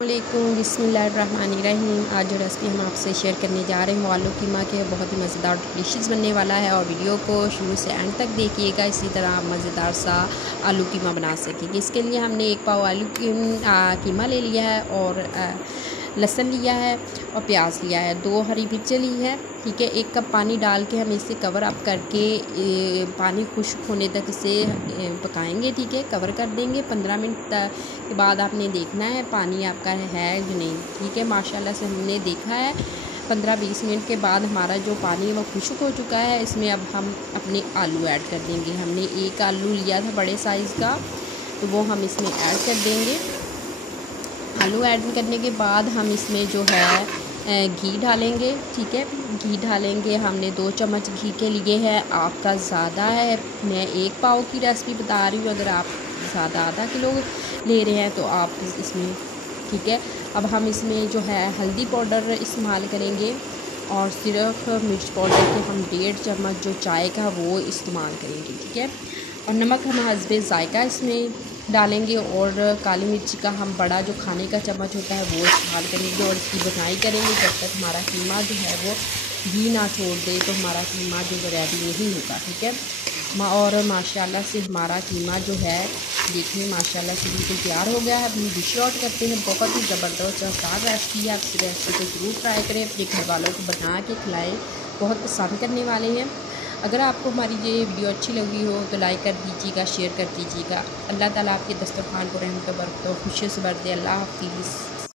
वालेकुम बिस्मिल्लाहिर्रहमानिर्रहीम। आज जो रेसिपी हम आपसे शेयर करने जा रहे हैं वो आलू कीमा के बहुत ही मज़ेदार डिशेस बनने वाला है और वीडियो को शुरू से एंड तक देखिएगा, इसी तरह आप मज़ेदार सा आलू कीमा बना सकेंगे। इसके लिए हमने 1 पाव आलू कीमा ले लिया है और लहसुन लिया है और प्याज लिया है, 2 हरी मिर्चें ली है, ठीक है। 1 कप पानी डाल के हम इसे कवर अप करके पानी खुश्क होने तक इसे पकाएंगे, ठीक है। कवर कर देंगे। 15 मिनट के बाद आपने देखना है पानी आपका है कि नहीं, ठीक है। माशाल्लाह से हमने देखा है 15-20 मिनट के बाद हमारा जो पानी है वो खुश्क हो चुका है। इसमें अब हम अपने आलू ऐड कर देंगे। हमने 1 आलू लिया था बड़े साइज़ का, तो वो हम इसमें ऐड कर देंगे। आलू ऐड करने के बाद हम इसमें जो है घी डालेंगे, ठीक है। घी डालेंगे, हमने 2 चम्मच घी के लिए है। आपका ज़्यादा है, मैं 1 पाव की रेसिपी बता रही हूँ, अगर आप ज़्यादा आधा किलो ले रहे हैं तो आप इसमें, ठीक है। अब हम इसमें जो है हल्दी पाउडर इस्तेमाल करेंगे और सिर्फ मिर्च पाउडर के हम 1.5 चम्मच जो चाय का वो इस्तेमाल करेंगे, ठीक है। और नमक हम हस्बे ज़ायका इसमें डालेंगे और काली मिर्च का हम बड़ा जो खाने का चम्मच होता है वो इस्तेमाल करेंगे और इसकी भुनाई करेंगे जब तक हमारा कीमा जो है वो घी ना छोड़ दे, तो हमारा कीमा जो रेडी नहीं होता, ठीक है। और माशाल्लाह से हमारा कीमा जो है देखिए माशाल्लाह से बिल्कुल तैयार हो गया है। हम डिश आउट करते हैं। बहुत ही ज़बरदस्त और आसान रेसिपी है, आप इस रेसिपी को ज़रूर ट्राई करें, अपने घर वालों को बना के खिलाएँ, बहुत पसंद करने वाले हैं। अगर आपको हमारी ये वीडियो अच्छी लगी हो तो लाइक कर दीजिएगा, शेयर कर दीजिएगा। अल्लाह ताला आपके दस्तरखान को रहमत बरकत और खुशियों से भर दे। अल्लाह हाफ़िज़।